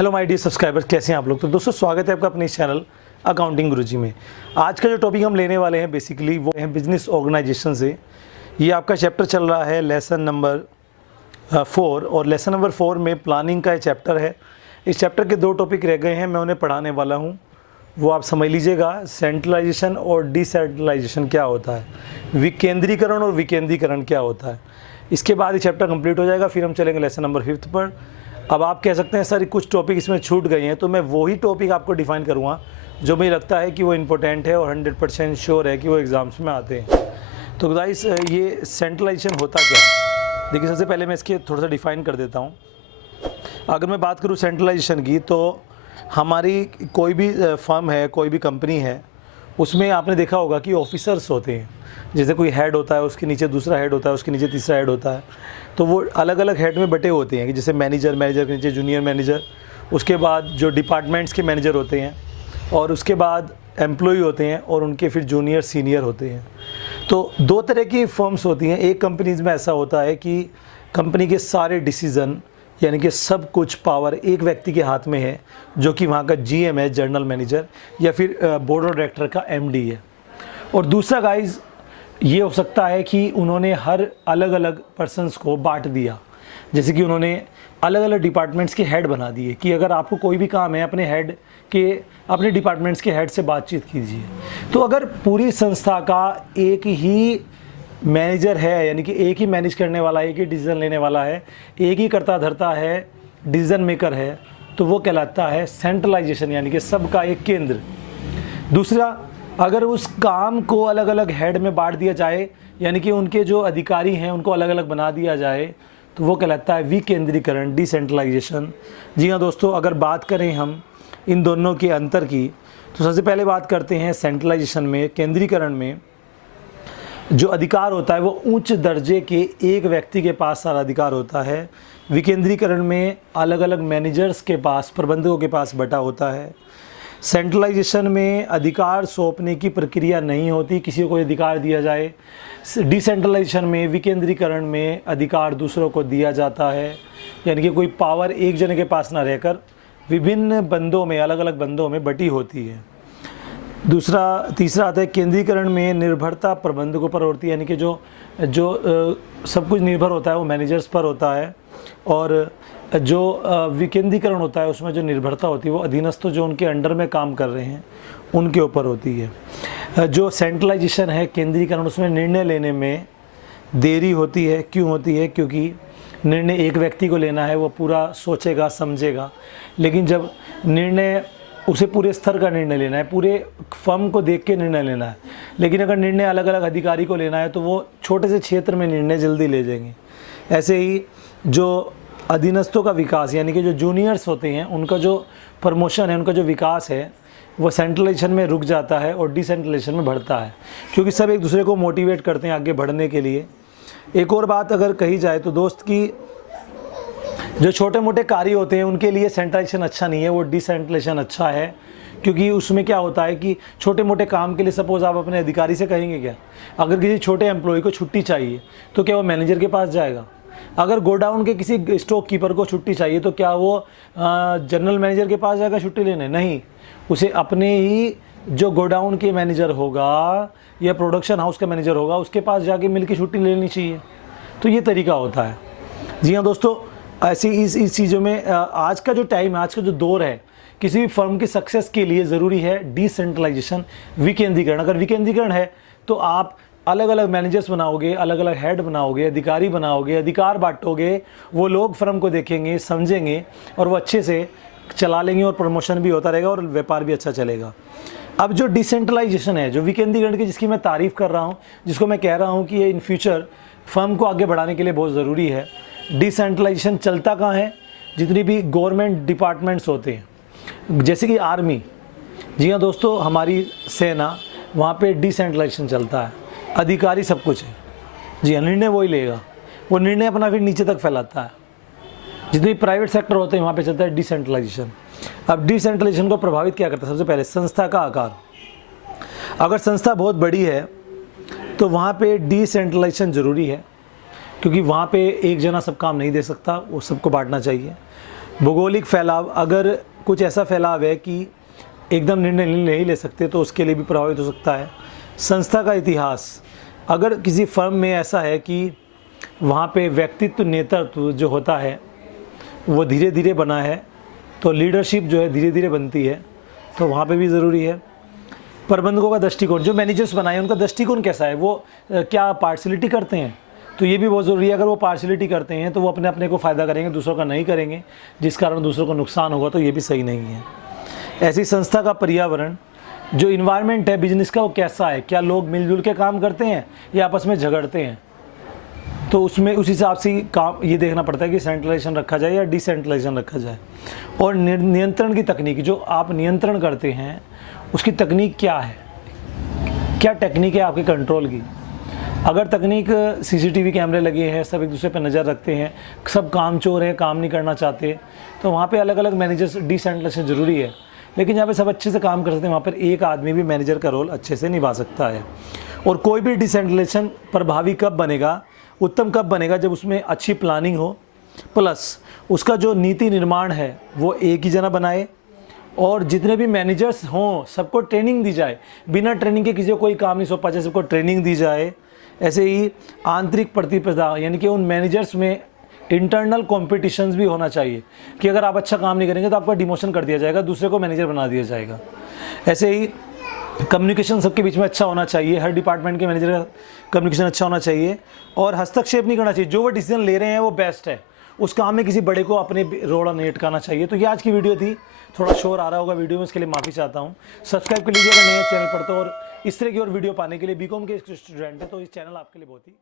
Hello my dear subscribers, कैसे हैं आप लोग। तो दोस्तों स्वागत है आपका अपने इस चैनल अकाउंटिंग गुरुजी में। आज का जो टॉपिक हम लेने वाले हैं बेसिकली वो है बिजनेस ऑर्गेनाइजेशन से। ये आपका चैप्टर चल रहा है लेसन नंबर 4 और लेसन नंबर 4 में प्लानिंग का चैप्टर है। इस चैप्टर के 2 टॉपिक रह गए हैं, मैं उन्हें पढ़ाने वाला हूँ, वो आप समझ लीजिएगा। सेंट्रलाइजेशन और डिसेंट्रलाइजेशन क्या होता है, विकेंद्रीकरण और विकेंद्रीकरण क्या होता है। इसके बाद ये चैप्टर कंप्लीट हो जाएगा, फिर हम चलेंगे लेसन नंबर 5 पर। अब आप कह सकते हैं सर कुछ टॉपिक इसमें छूट गए हैं, तो मैं वही टॉपिक आपको डिफाइन करूँगा जो मुझे लगता है कि वो इम्पोर्टेंट है और 100% श्योर है कि वो एग्ज़ाम्स में आते हैं। तो गाइस ये सेंट्रलाइजेशन होता क्या है, देखिए सबसे पहले मैं इसके थोड़ा सा डिफ़ाइन कर देता हूँ। अगर मैं बात करूँ सेंट्रलाइजेशन की, तो हमारी कोई भी फर्म है, कोई भी कंपनी है, उसमें आपने देखा होगा कि ऑफिसर्स होते हैं। जैसे कोई हेड होता है, उसके नीचे दूसरा हेड होता है, उसके नीचे तीसरा हेड होता है, तो वो अलग अलग हेड में बटे होते हैं कि जैसे मैनेजर के नीचे जूनियर मैनेजर, उसके बाद जो डिपार्टमेंट्स के मैनेजर होते हैं, और उसके बाद एम्प्लॉय होते हैं, और उनके फिर जूनियर सीनियर होते हैं। तो 2 तरह की फर्म्स होती हैं। एक कंपनीज़ में ऐसा होता है कि कंपनी के सारे डिसीज़न यानी कि सब कुछ पावर एक व्यक्ति के हाथ में है, जो कि वहाँ का जीएम है, जनरल मैनेजर, या फिर बोर्ड ऑफ डायरेक्टर का एमडी है। और दूसरा गाइज ये हो सकता है कि उन्होंने हर अलग अलग पर्सनस को बांट दिया, जैसे कि उन्होंने अलग अलग डिपार्टमेंट्स के हेड बना दिए कि अगर आपको कोई भी काम है अपने डिपार्टमेंट्स के हेड से बातचीत कीजिए। तो अगर पूरी संस्था का एक ही मैनेजर है, यानी कि एक ही मैनेज करने वाला, एक ही डिसीज़न लेने वाला है, एक ही करता धरता है, डिसीज़न मेकर है, तो वो कहलाता है सेंट्रलाइजेशन, यानी कि सबका एक केंद्र। दूसरा, अगर उस काम को अलग अलग हेड में बांट दिया जाए, यानी कि उनके जो अधिकारी हैं उनको अलग अलग बना दिया जाए, तो वो कहलाता है विकेंद्रीकरण, डिसेंट्रलाइजेशन। जी हाँ दोस्तों, अगर बात करें हम इन दोनों के अंतर की, तो सबसे पहले बात करते हैं सेंट्रलाइजेशन में, केंद्रीकरण में जो अधिकार होता है वो उच्च दर्जे के एक व्यक्ति के पास सारा अधिकार होता है। विकेंद्रीकरण में अलग अलग मैनेजर्स के पास, प्रबंधकों के पास बटा होता है। सेंट्रलाइजेशन में अधिकार सौंपने की प्रक्रिया नहीं होती, किसी को कोई अधिकार दिया जाए। डिसेंट्रलाइजेशन में, विकेंद्रीकरण में अधिकार दूसरों को दिया जाता है, यानी कि कोई पावर एक जने के पास ना रहकर विभिन्न बंदों में, अलग अलग बंदों में बटी होती है। तीसरा आता है केंद्रीकरण में निर्भरता प्रबंधकों पर होती है, यानी कि जो सब कुछ निर्भर होता है वो मैनेजर्स पर होता है, और जो विकेंद्रीकरण होता है उसमें जो निर्भरता होती है वो अधीनस्थों जो उनके अंडर में काम कर रहे हैं उनके ऊपर होती है। जो सेंट्रलाइजेशन है, केंद्रीकरण, उसमें निर्णय लेने में देरी होती है। क्यों होती है? क्योंकि निर्णय एक व्यक्ति को लेना है, वो पूरा सोचेगा समझेगा, लेकिन जब निर्णय उसे पूरे स्तर का निर्णय लेना है, पूरे फर्म को देख के निर्णय लेना है, लेकिन अगर निर्णय अलग अलग अधिकारी को लेना है तो वो छोटे से क्षेत्र में निर्णय जल्दी ले जाएंगे। ऐसे ही जो अधीनस्थों का विकास, यानी कि जो जूनियर्स होते हैं उनका जो प्रमोशन है, उनका जो विकास है, वो सेंट्रलाइजेशन में रुक जाता है और डिसेंट्रलाइजेशन में बढ़ता है, क्योंकि सब एक दूसरे को मोटिवेट करते हैं आगे बढ़ने के लिए। एक और बात अगर कही जाए तो दोस्त की जो छोटे मोटे कार्य होते हैं उनके लिए सेंट्रलाइजेशन अच्छा नहीं है, वो डिसेंट्रलाइजेशन अच्छा है। क्योंकि उसमें क्या होता है कि छोटे मोटे काम के लिए सपोज़ आप अपने अधिकारी से कहेंगे क्या, अगर किसी छोटे एम्प्लॉय को छुट्टी चाहिए तो क्या वो मैनेजर के पास जाएगा? अगर गोडाउन के किसी स्टॉक कीपर को छुट्टी चाहिए तो क्या वो जनरल मैनेजर के पास जाएगा छुट्टी लेने? नहीं, उसे अपने ही जो गोडाउन के मैनेजर होगा या प्रोडक्शन हाउस का मैनेजर होगा उसके पास जाके मिलकर छुट्टी लेनी चाहिए। तो ये तरीका होता है। जी हाँ दोस्तों, ऐसी इस चीज़ों में आज का जो टाइम है, आज का जो दौर है, किसी भी फर्म की सक्सेस के लिए ज़रूरी है डिसेंट्रलाइजेशन, विकेंद्रीकरण। अगर विकेंद्रीकरण है तो आप अलग अलग मैनेजर्स बनाओगे, अलग अलग हेड बनाओगे, अधिकारी बनाओगे, अधिकार बांटोगे, वो लोग फर्म को देखेंगे, समझेंगे, और वो अच्छे से चला लेंगे, और प्रमोशन भी होता रहेगा और व्यापार भी अच्छा चलेगा। अब जो डिसेंट्रलाइजेशन है, जो विकेंद्रीकरण की जिसकी मैं तारीफ़ कर रहा हूँ, जिसको मैं कह रहा हूँ कि ये इन फ्यूचर फर्म को आगे बढ़ाने के लिए बहुत ज़रूरी है। डिसेंट्रलाइजेशन चलता कहाँ है? जितनी भी गवर्नमेंट डिपार्टमेंट्स होते हैं, जैसे कि आर्मी, जी हाँ दोस्तों, हमारी सेना, वहाँ पे डिसेंट्रलाइजेशन चलता है, अधिकारी सब कुछ है। जी हाँ, निर्णय वही लेगा, वो निर्णय अपना फिर नीचे तक फैलाता है। जितने प्राइवेट सेक्टर होते हैं वहाँ पे चलता है डिसेंट्रलाइजेशन। अब डिसेंट्रलाइजेशन को प्रभावित क्या करता है? सबसे पहले संस्था का आकार। अगर संस्था बहुत बड़ी है तो वहाँ पे डिसेंट्रलाइजेशन ज़रूरी है, क्योंकि वहाँ पे एक जना सब काम नहीं दे सकता, वो सबको बांटना चाहिए। भौगोलिक फैलाव, अगर कुछ ऐसा फैलाव है कि एकदम निर्णय नहीं ले सकते तो उसके लिए भी प्रभावित हो सकता है। संस्था का इतिहास, अगर किसी फर्म में ऐसा है कि वहाँ पे व्यक्तित्व नेतृत्व जो होता है वो धीरे धीरे बना है, तो लीडरशिप जो है धीरे धीरे बनती है, तो वहाँ पे भी ज़रूरी है। प्रबंधकों का दृष्टिकोण, जो मैनेजर्स बनाए उनका दृष्टिकोण कैसा है, वो क्या पार्शलिटी करते हैं, तो ये भी बहुत ज़रूरी है। अगर वो पार्शलिटी करते हैं तो वो अपने अपने को फ़ायदा करेंगे, दूसरों का नहीं करेंगे, जिस कारण दूसरों को नुकसान होगा, तो ये भी सही नहीं है। ऐसी संस्था का पर्यावरण, जो इन्वायरमेंट है बिजनेस का, वो कैसा है, क्या लोग मिलजुल के काम करते हैं या आपस में झगड़ते हैं, तो उसमें उस हिसाब से काम ये देखना पड़ता है कि सेंट्रलाइजेशन रखा जाए या डिसेंट्रलाइजेशन रखा जाए। और नियंत्रण की तकनीक, जो आप नियंत्रण करते हैं उसकी तकनीक क्या है, क्या टेक्निक है आपके कंट्रोल की। अगर तकनीक सीसीटीवी कैमरे लगे हैं, सब एक दूसरे पर नज़र रखते हैं, सब काम चोर हैं, काम नहीं करना चाहते, तो वहाँ पे अलग अलग मैनेजर्स, डिसेंट्रलाइजेशन ज़रूरी है। लेकिन जहाँ पे सब अच्छे से काम कर सकते हैं, वहाँ पर एक आदमी भी मैनेजर का रोल अच्छे से निभा सकता है। और कोई भी डिसेंट्रलाइजेशन प्रभावी कब बनेगा, उत्तम कब बनेगा, जब उसमें अच्छी प्लानिंग हो, प्लस उसका जो नीति निर्माण है वो एक ही जना बनाए, और जितने भी मैनेजर्स हों सबको ट्रेनिंग दी जाए। बिना ट्रेनिंग के किसी को कोई काम नहीं सौंपा जाए, सबको ट्रेनिंग दी जाए। ऐसे ही आंतरिक प्रतिस्पर्धा, यानी कि उन मैनेजर्स में इंटरनल कॉम्पिटिशन्स भी होना चाहिए कि अगर आप अच्छा काम नहीं करेंगे तो आपका डिमोशन कर दिया जाएगा, दूसरे को मैनेजर बना दिया जाएगा। ऐसे ही कम्युनिकेशन सबके बीच में अच्छा होना चाहिए, हर डिपार्टमेंट के मैनेजर का कम्युनिकेशन अच्छा होना चाहिए, और हस्तक्षेप नहीं करना चाहिए। जो वो डिसीजन ले रहे हैं वो बेस्ट है, उस काम में किसी बड़े को अपने रोड़ा नहीं अटकाना चाहिए। तो ये आज की वीडियो थी, थोड़ा शोर आ रहा होगा वीडियो में, उसके लिए माफ़ी चाहता हूँ। सब्सक्राइब कर लीजिएगा नए चैनल पर, तो और इस तरह की और वीडियो पाने के लिए बीकॉम के स्टूडेंट है तो इस चैनल आपके लिए बहुत ही